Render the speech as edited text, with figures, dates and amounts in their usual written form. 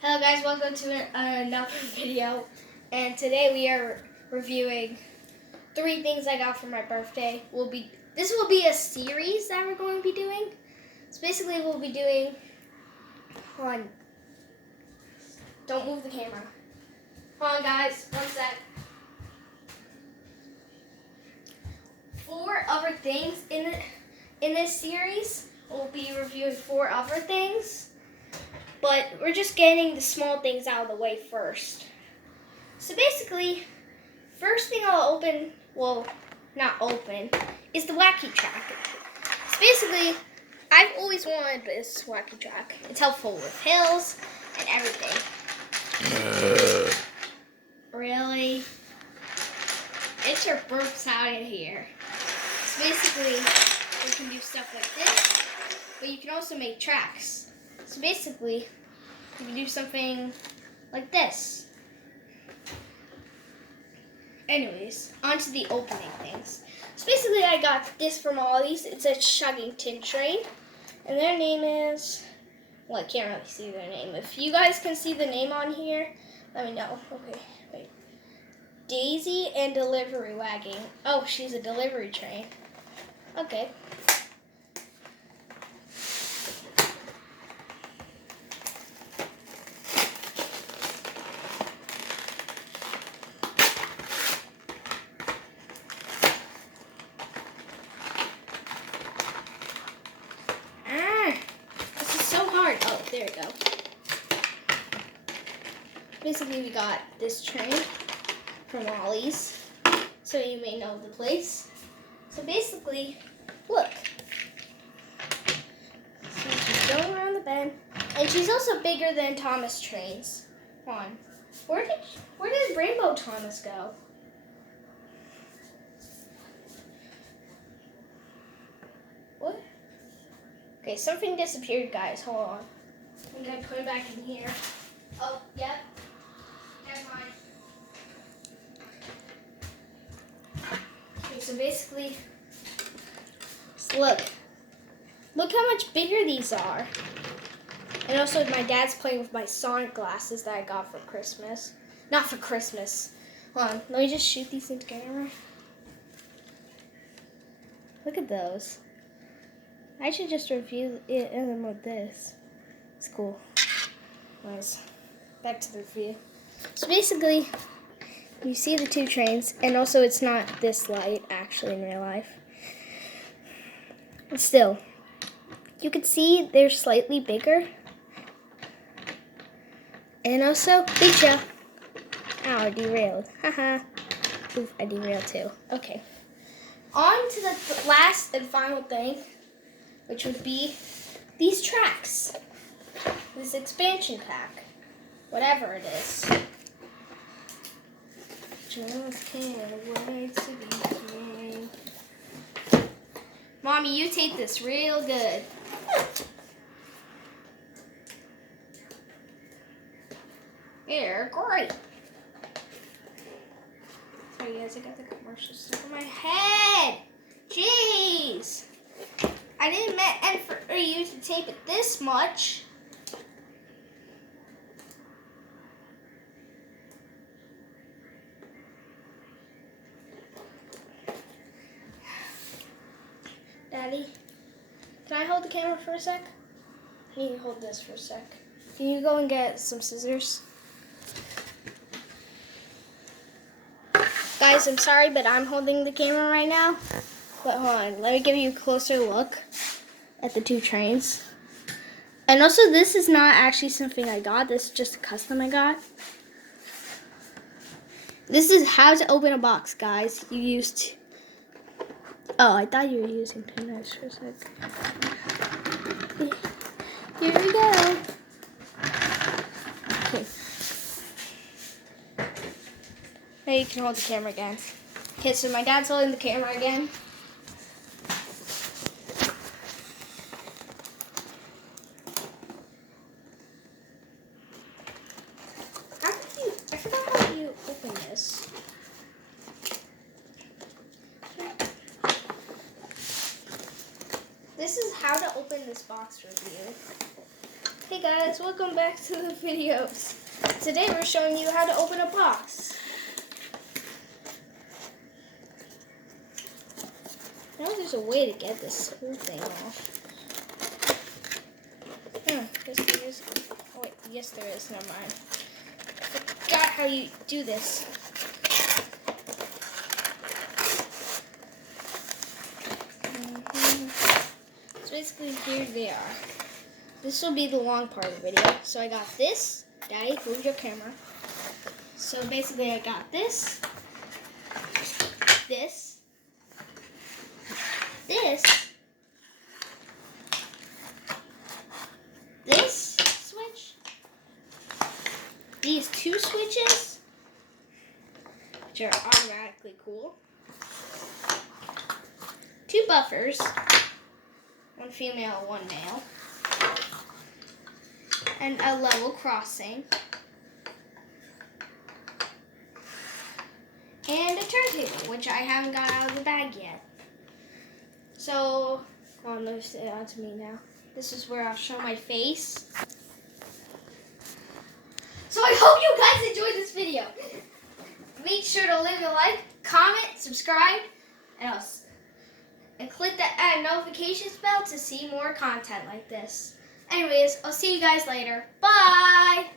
Hello guys, welcome to another video, and today we are reviewing 3 things I got for my birthday. This will be a series that we're going to be doing. So basically we'll be doing, hold on, don't move the camera. Hold on guys, one sec. 4 other things in this series. We'll be reviewing 4 other things. But we're just getting the small things out of the way first. So basically, first thing I'll open, well, not open, is the wacky track. So basically, I've always wanted this wacky track. It's helpful with hills and everything. Really? It's your burps out of here. So basically, you can do stuff like this, but you can also make tracks. So basically, you can do something like this. Anyways, on to the opening things. So basically, I got this from Ollie's. It's a Chuggington train. And their name is, well, I can't really see their name. If you guys can see the name on here, let me know. Okay, wait. Daisy and Delivery Wagon. Oh, she's a delivery train. Okay. Oh, there we go. Basically, we got this train from Ollie's, so you may know the place. So basically, look. So she's going around the bend, and she's also bigger than Thomas trains. Hold on. Where did Rainbow Thomas go? What? Okay, something disappeared, guys. Hold on. I'm gonna put it back in here. Oh, yep. Never mind. Okay, so basically, look. Look how much bigger these are. And also, my dad's playing with my Sonic glasses that I got for Christmas. Not for Christmas. Hold on. Let me just shoot these into camera. Look at those. I should just review it in them with this. It's cool. Nice. Back to the review. So basically, you see the 2 trains, and also it's not this light actually in real life. But still, you can see they're slightly bigger. And also, big jump. Ow, I derailed. Haha. Oof, I derailed too. Okay. On to the last and final thing, which would be these tracks. This expansion pack. Whatever it is. Just can't wait to be king. Mommy, you take this real good. They're great. Sorry guys, I got the commercial stuck in my head. Jeez. I didn't meant for you to tape it this much. Daddy, can I hold the camera for a sec? I need to hold this for a sec. Can you go and get some scissors? Guys, I'm sorry, but I'm holding the camera right now. But hold on, let me give you a closer look at the 2 trains. And also, this is not actually something I got. This is just a custom I got. This is how to open a box, guys. You used... Oh, I thought you were using 2 knives for a sec. Here we go. Okay. Now you can hold the camera again. Okay, so my dad's holding the camera again. I forgot how you open this. This is how to open this box review. Hey guys, welcome back to the videos. Today we're showing you how to open a box. I know there's a way to get this whole thing off. Yes there is. Oh wait, yes there is, never mind. I forgot how you do this. So basically here they are. This will be the long part of the video. So I got this. Daddy, move your camera. So basically I got this, this, this switch, these two switches, which are automatically cool, two buffers, one female, one male, and a level crossing, and a turntable, which I haven't got out of the bag yet. So, move it onto me now. This is where I'll show my face. So I hope you guys enjoyed this video. Make sure to leave a like, comment, subscribe, and click the notifications bell to see more content like this. Anyways, I'll see you guys later. Bye!